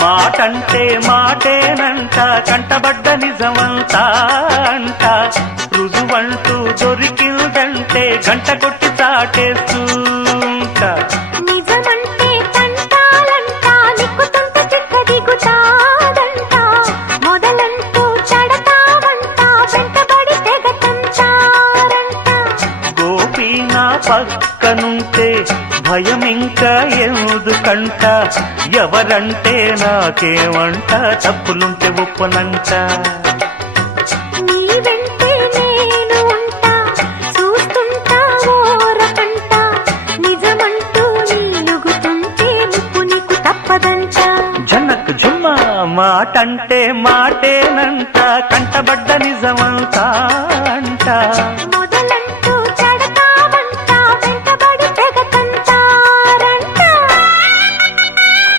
మాటంటే మాటేనంట కంటబడ్డ నిజమంతా అంట రుజువంటూ దొరికిందంటే గంట కొట్టి చాటేస్తుంట నిజమంటే తంటాలంట లిక్కుతుంట చిక్క దిగుతాదంట మొదలంటూ చెడతావంట వెంటబడి తెగతంటారంట గోపి నా పక్కనుంటే భయం ఇంకా ఎందుకంట ఎవరంటే నాకేమంట తప్పులుంటే ఒప్పనంట నీ వెంటే నేను ఉంటా చూస్తుంటా ఓరకంట నిజమంటూ నీలుగుతుంటే ముప్పు నీకు తప్పదంట జనక్ జుమ్మ మాటంటే మాటేనంట కంటబడ్డ నిజమంతా అంట